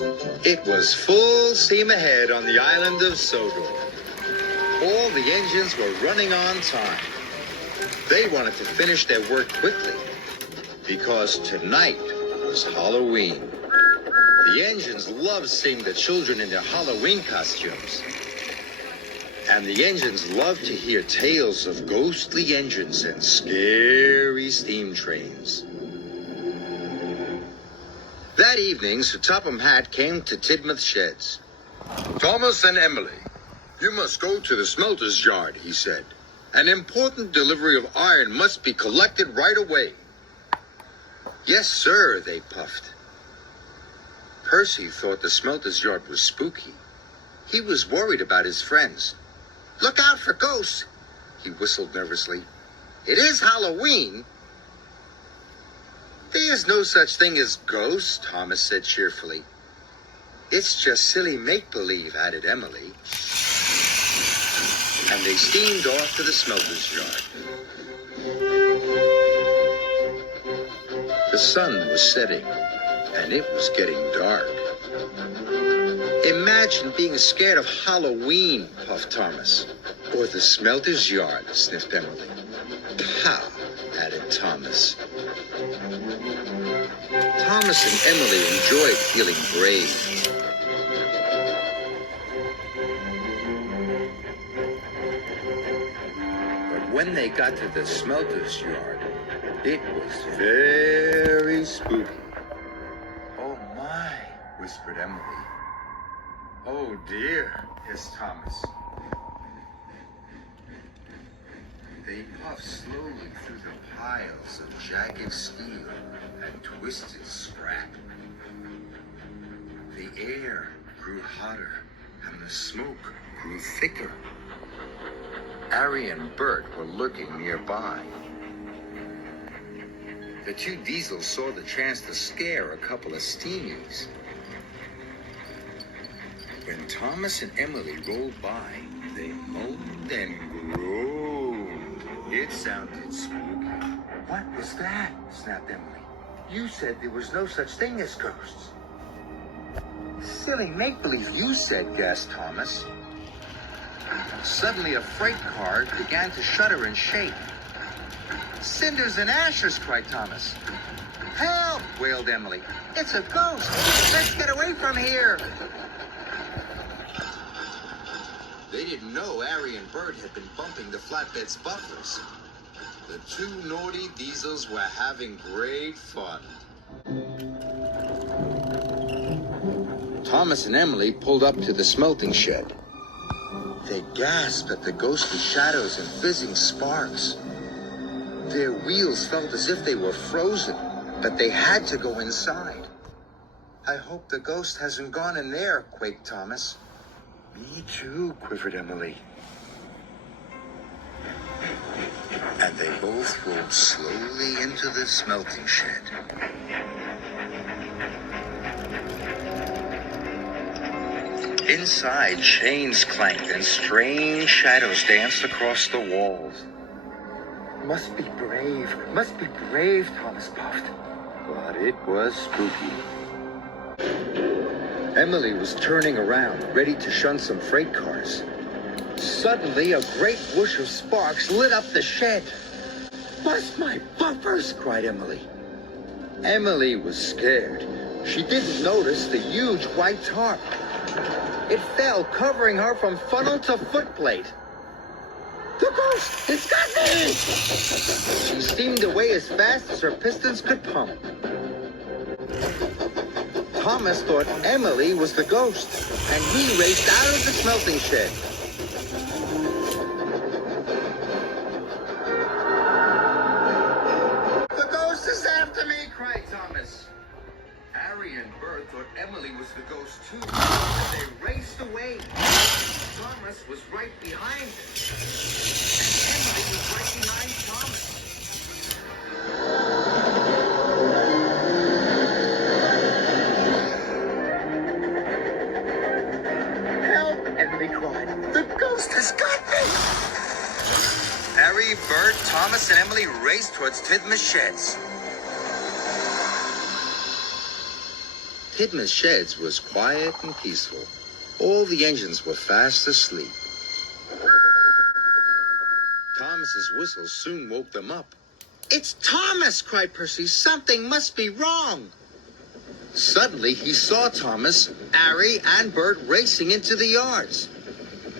It was full steam ahead on the island of Sodor. All the engines were running on time. They wanted to finish their work quickly because tonight was Halloween. The engines loved seeing the children in their Halloween costumes. And the engines loved to hear tales of ghostly engines and scary steam trains. That evening, Sir Topham Hatt came to Tidmouth Sheds. "Thomas and Emily, you must go to the smelter's yard," he said. "An important delivery of iron must be collected right away." "Yes, sir," they puffed. Percy thought the smelter's yard was spooky. He was worried about his friends. "Look out for ghosts," he whistled nervously. "It is Halloween." "There's no such thing as ghosts," Thomas said cheerfully. "It's just silly make-believe," added Emily. And they steamed off to the smelter's yard. The sun was setting, and it was getting dark. "Imagine being scared of Halloween," puffed Thomas. "Or the smelter's yard," sniffed Emily. "Pow," added Thomas. Thomas and Emily enjoyed feeling brave. But when they got to the smelter's yard, it was very spooky. "Oh my," whispered Emily. "Oh dear," hissed Thomas. They puffed slowly through the piles of jagged steel and twisted scrap. The air grew hotter and the smoke grew thicker. Arry and Bert were lurking nearby. The two diesels saw the chance to scare a couple of steamies. When Thomas and Emily rolled by, they moaned and groaned. It sounded spooky. "What was that?" snapped Emily. "You said there was no such thing as ghosts." "Silly make-believe, you said," gasped Thomas. Suddenly a freight car began to shudder and shake. "Cinders and ashes!" cried Thomas. "Help!" wailed Emily. "It's a ghost! Let's get away from here!" They didn't know Arry and Bert had been bumping the flatbed's buffers. The two naughty diesels were having great fun. Thomas and Emily pulled up to the smelting shed. They gasped at the ghostly shadows and fizzing sparks. Their wheels felt as if they were frozen, but they had to go inside. "I hope the ghost hasn't gone in there," quaked Thomas. "Me too," quivered Emily. And they both rolled slowly into the smelting shed. Inside, chains clanked and strange shadows danced across the walls. Must be brave, Thomas puffed. But it was spooky. Emily was turning around, ready to shun some freight cars. Suddenly, a great whoosh of sparks lit up the shed. "Bust my buffers!" cried Emily. Emily was scared. She didn't notice the huge white tarp. It fell, covering her from funnel to footplate. "The ghost! It's got me!" She steamed away as fast as her pistons could pump. Thomas thought Emily was the ghost, and he raced out of the smelting shed. "The ghost is after me!" cried Thomas. Arry and Bert thought Emily was the ghost too, and they raced away. Thomas was right behind them, and Emily was right behind Thomas. "Help!" Emily cried. "The ghost has got me!" Arry, Bert, Thomas, and Emily raced towards Tidmouth Sheds. Tidmouth Sheds was quiet and peaceful. All the engines were fast asleep. Thomas's whistle soon woke them up. "It's Thomas!" cried Percy. "Something must be wrong." Suddenly, he saw Thomas, Arry, and Bert racing into the yards.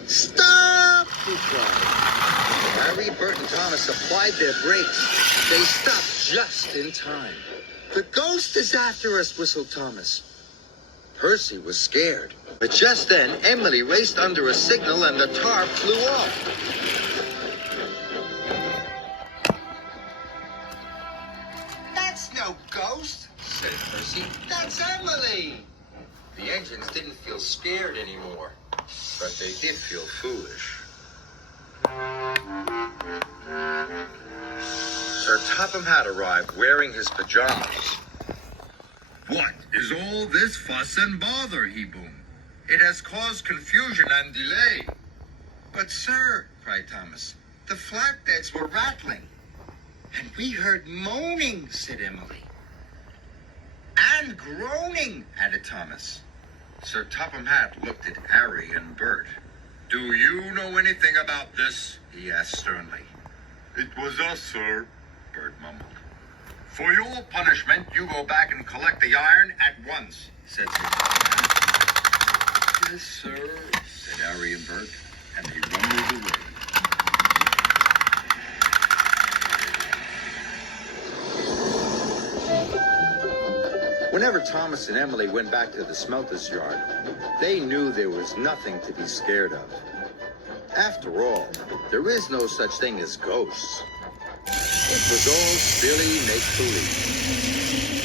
"Stop!" he cried. Arry, Bert, and Thomas applied their brakes. They stopped just in time. "The ghost is after us," whistled Thomas. Percy was scared. But just then, Emily raced under a signal and the tarp flew off. "That's no ghost," said Percy. "That's Emily." The engines didn't feel scared anymore, but they did feel foolish. Sir Topham Hatt arrived wearing his pajamas. "What is all this fuss and bother?" he boomed. "It has caused confusion and delay." "But, sir," cried Thomas, "the flatbeds were rattling." "And we heard moaning," said Emily. "And groaning," added Thomas. Sir Topham Hatt looked at Arry and Bert. "Do you know anything about this?" he asked sternly. "It was us, sir," Bert mumbled. "For your punishment, you go back and collect the iron at once," said Sir Topham Hatt. "Yes, sir," said Arry and Bert, and they rumbled away. Whenever Thomas and Emily went back to the smelter's yard, they knew there was nothing to be scared of. After all, there is no such thing as ghosts. It was all silly make-believe.